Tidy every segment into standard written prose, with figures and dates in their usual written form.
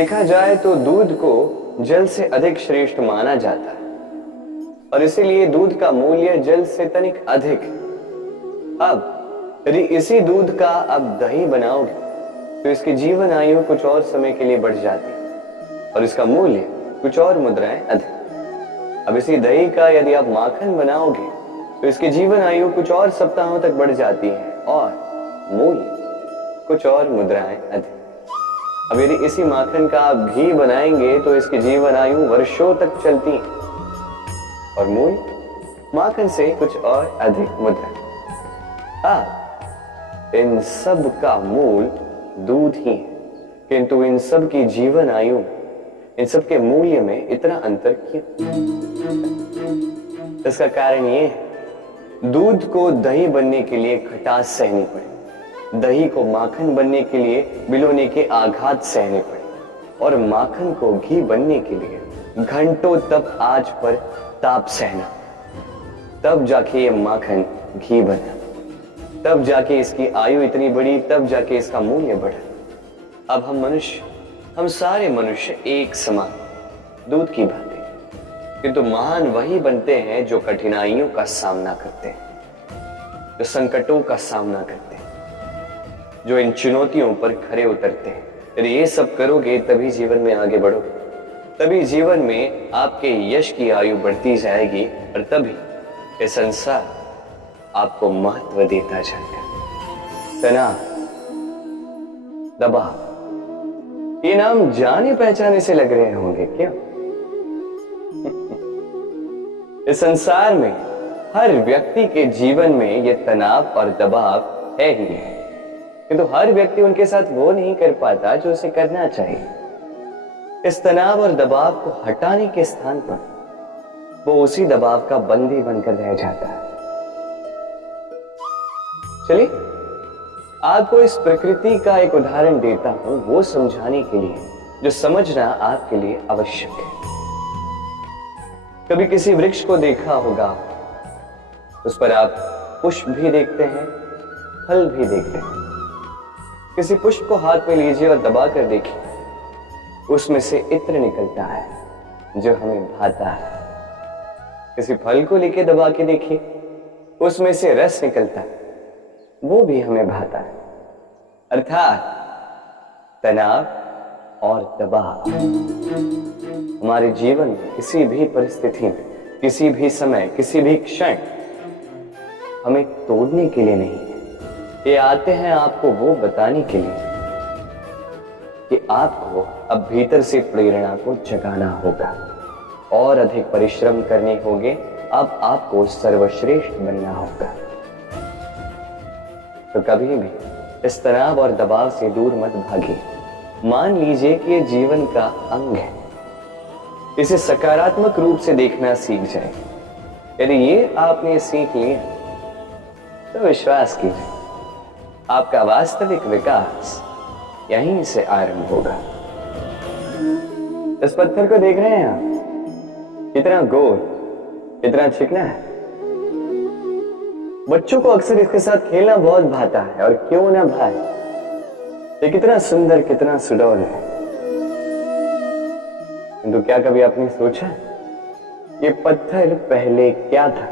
देखा जाए तो दूध को जल से अधिक श्रेष्ठ माना जाता है और इसीलिए दूध का मूल्य जल से तनिक अधिक है। अब यदि इसी दूध का अब दही बनाओगे तो इसकी जीवन आयु कुछ और समय के लिए बढ़ जाती है और इसका मूल्य कुछ और मुद्राएं अधिक। अब इसी दही का यदि आप माखन बनाओगे तो इसकी जीवन आयु कुछ और सप्ताहों तक बढ़ जाती है और मूल्य कुछ और मुद्राएं अधिक। अब यदि इसी माखन का आप घी बनाएंगे तो इसकी जीवन आयु वर्षों तक चलती है और मूल्य माखन से कुछ और अधिक मुद्रा। इन सब का मूल दूध ही है, किंतु इन सब की जीवन आयु, इन सब के मूल्य में इतना अंतर क्यों? इसका कारण ये है, दूध को दही बनने के लिए खटास सहनी पड़े, दही को माखन बनने के लिए बिलोने के आघात सहने पड़े और माखन को घी बनने के लिए घंटों तक आंच पर ताप सहना, तब जाके ये माखन घी बना, तब जाके इसकी आयु इतनी बड़ी, तब जाके इसका मूल्य बढ़ा। अब हम मनुष्य, हम सारे मनुष्य एक समान दूध की भांति, किंतु महान वही बनते हैं जो कठिनाइयों का सामना करते हैं, जो संकटों का सामना करते हैं, जो इन चुनौतियों पर खरे उतरते हैं। यदि ये सब करोगे तभी जीवन में आगे बढ़ोगे, तभी जीवन में आपके यश की आयु बढ़ती जाएगी और तभी ये संसार आपको महत्व देता जाएगा। तनाव, दबाव, ये नाम जाने पहचाने से लग रहे होंगे क्यों? इस संसार में हर व्यक्ति के जीवन में ये तनाव और दबाव है ही है, किंतु हर व्यक्ति उनके साथ वो नहीं कर पाता जो उसे करना चाहिए। इस तनाव और दबाव को हटाने के स्थान पर वो उसी दबाव का बंदी बनकर रह जाता है। चलिए आपको इस प्रकृति का एक उदाहरण देता हूं, वो समझाने के लिए जो समझना आपके लिए आवश्यक है। कभी किसी वृक्ष को देखा होगा, उस पर आप पुष्प भी देखते हैं, फल भी देखते हैं। किसी पुष्प को हाथ में लीजिए और दबा कर देखिए, उसमें से इत्र निकलता है जो हमें भाता है। किसी फल को लेके दबा के देखिए, उसमें से रस निकलता है, वो भी हमें भाता है। अर्थात तनाव और दबाव हमारे जीवन में किसी भी परिस्थिति में, किसी भी समय, किसी भी क्षण हमें तोड़ने के लिए नहीं है, ये आते हैं आपको वो बताने के लिए कि आपको अब भीतर से प्रेरणा को जगाना होगा और अधिक परिश्रम करने होंगे। अब आपको सर्वश्रेष्ठ बनना होगा। तो कभी भी इस तनाव और दबाव से दूर मत भागिए। मान लीजिए कि ये जीवन का अंग है, इसे सकारात्मक रूप से देखना सीख जाए। यदि ये आपने सीख लिया तो विश्वास कीजिए, आपका वास्तविक विकास यहीं से आरंभ होगा। इस पत्थर को देख रहे हैं आप, कितना गोल, कितना चिकना है। बच्चों को अक्सर इसके साथ खेलना बहुत भाता है, और क्यों ना भाए, ये कितना सुंदर, कितना सुडौल है। किंतु क्या कभी आपने सोचा ये पत्थर पहले क्या था?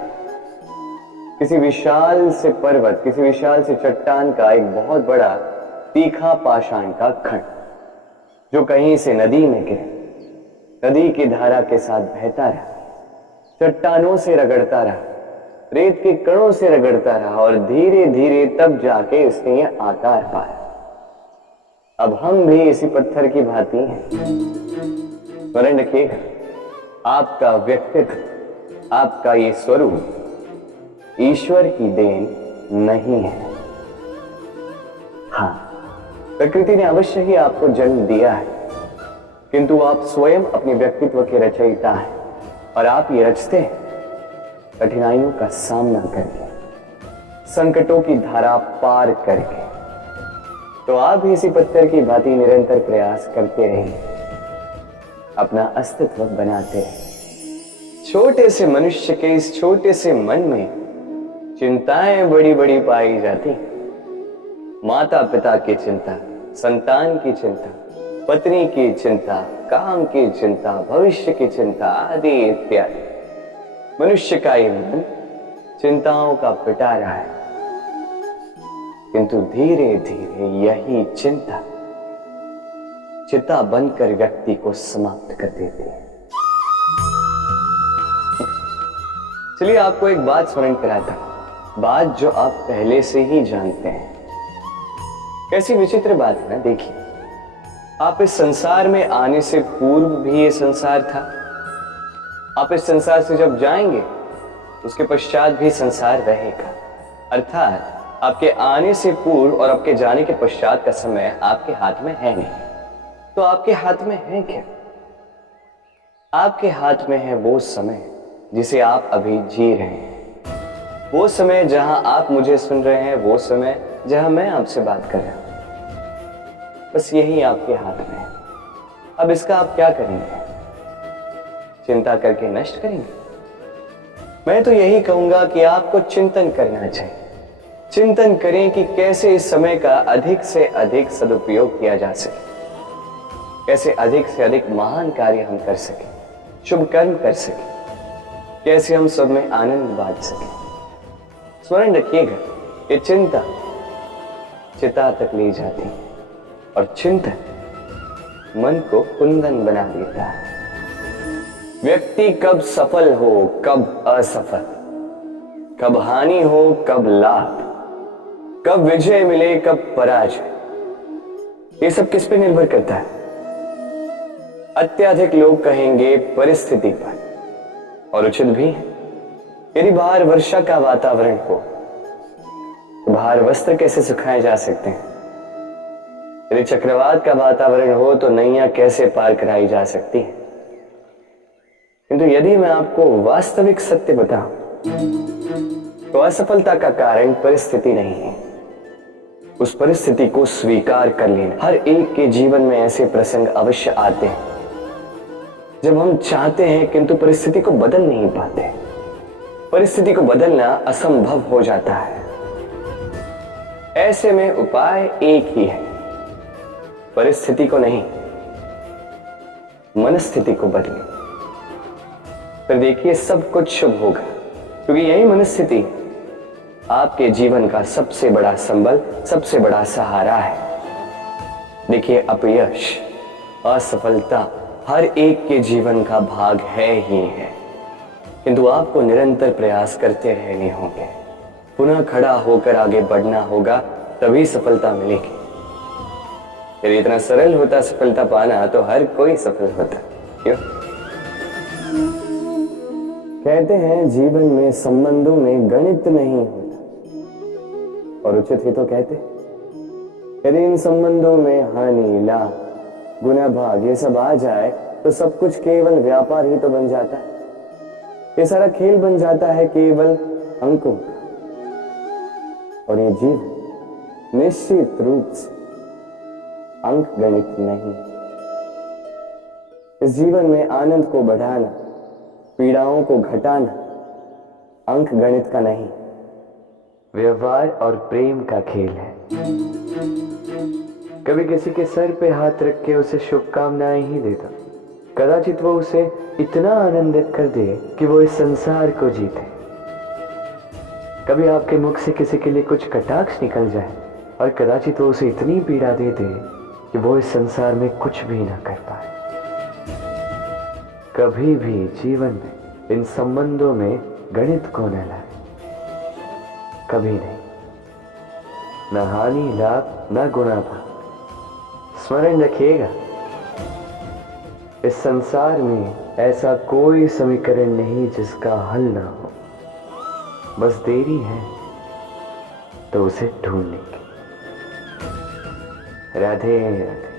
किसी विशाल से पर्वत, किसी विशाल से चट्टान का एक बहुत बड़ा तीखा पाषाण का खंड, जो कहीं से नदी में गिरा, नदी की धारा के साथ बहता रहा, चट्टानों से रगड़ता रहा, रेत के कणों से रगड़ता रहा और धीरे धीरे तब जाके इसने ये आकार पाया। अब हम भी इसी पत्थर की भांति हैं। स्मरण रखिएगा, आपका व्यक्तित्व, आपका ये स्वरूप ईश्वर की देन नहीं है। हाँ, प्रकृति ने अवश्य ही आपको जन्म दिया है, किंतु आप स्वयं अपने व्यक्तित्व के रचयिता हैं और आप ये रचते हैं कठिनाइयों का सामना करके, संकटों की धारा पार करके। तो आप भी इसी पत्थर की भांति निरंतर प्रयास करते रहिए, अपना अस्तित्व बनाते रहिए। छोटे से मनुष्य के इस छोटे से मन में चिंताएं बड़ी बड़ी पाई जाती। माता पिता की चिंता, संतान की चिंता, पत्नी की चिंता, काम की चिंता, भविष्य की चिंता आदि इत्यादि। मनुष्य का ये मन चिंताओं का पिटारा है, किंतु धीरे धीरे यही चिंता चिता बनकर व्यक्ति को समाप्त कर देती है। चलिए आपको एक बात स्मरण कराता हूं, बात जो आप पहले से ही जानते हैं। कैसी विचित्र बात है ना, देखिए आप इस संसार में आने से पूर्व भी ये संसार था, आप इस संसार से जब जाएंगे उसके पश्चात भी संसार रहेगा। अर्थात आपके आने से पूर्व और आपके जाने के पश्चात का समय आपके हाथ में है नहीं। तो आपके हाथ में है क्या? आपके हाथ में है वो समय जिसे आप अभी जी रहे हैं, वो समय जहां आप मुझे सुन रहे हैं, वो समय जहां मैं आपसे बात कर रहा हूं। बस यही आपके हाथ में है। अब इसका आप क्या करेंगे? चिंता करके नष्ट करेंगे? मैं तो यही कहूंगा कि आपको चिंतन करना चाहिए। चिंतन करें कि कैसे इस समय का अधिक से अधिक सदुपयोग किया जा सके, कैसे अधिक से अधिक महान कार्य हम कर सके, शुभ कर्म कर सके, कैसे हम सब में आनंद बांट सके। स्मरण रखिएगा कि चिंता चिता तक ले जाती है और चिंतन मन को कुंदन बना देता है। व्यक्ति कब सफल हो, कब असफल, कब हानि हो, कब लाभ, कब विजय मिले, कब पराजय, ये सब किस पे निर्भर करता है? अत्यधिक लोग कहेंगे परिस्थिति पर, और उचित भी है। यदि बाहर वर्षा का वातावरण हो तो बाहर वस्त्र कैसे सुखाए जा सकते हैं? यदि चक्रवात का वातावरण हो तो नैया कैसे पार कराई जा सकती है? किंतु यदि मैं आपको वास्तविक सत्य बताऊं तो असफलता का कारण परिस्थिति नहीं है। उस परिस्थिति को स्वीकार कर लेना। हर एक के जीवन में ऐसे प्रसंग अवश्य आते हैं जब हम चाहते हैं किंतु परिस्थिति को बदल नहीं पाते। परिस्थिति को बदलना असंभव हो जाता है। ऐसे में उपाय एक ही है, परिस्थिति को नहीं, मनस्थिति को बदलें। फिर देखिए सब कुछ शुभ होगा, क्योंकि यही मनस्थिति आपके जीवन का सबसे बड़ा संबल, सबसे बड़ा सहारा है। देखिए अपयश, असफलता हर एक के जीवन का भाग है ही है, किंतु आपको निरंतर प्रयास करते रहने होंगे। पुनः खड़ा होकर आगे बढ़ना होगा, तभी सफलता मिलेगी। यदि इतना सरल होता सफलता पाना तो हर कोई सफल होता। क्यों? कहते हैं जीवन में संबंधों में गणित नहीं होता, और उचित ही तो कहते। यदि इन संबंधों में हानि, लाभ, गुना भाग ये सब आ जाए तो सब कुछ केवल व्यापार ही तो बन जाता है। ये सारा खेल बन जाता है केवल अंकों का, और ये जीवन निश्चित रूप से अंक गणित नहीं। इस जीवन में आनंद को बढ़ाना, पीड़ाओं को घटाना अंक गणित का नहीं, व्यवहार और प्रेम का खेल है। कभी किसी के सर पे हाथ रख के उसे शुभकामनाएं ही देता, कदाचित वो उसे इतना आनंदित कर दे कि वो इस संसार को जीते। कभी आपके मुख से किसी के लिए कुछ कटाक्ष निकल जाए, और कदाचित वो उसे इतनी पीड़ा दे दे कि वो इस संसार में कुछ भी ना कर पाए। कभी भी जीवन में इन संबंधों में गणित को न लाए, कभी नहीं। न हानि लाभ, न गुणा भाग। स्मरण रखिएगा, इस संसार में ऐसा कोई समीकरण नहीं जिसका हल ना हो। बस देरी है तो उसे ढूंढने की। राधे राधे।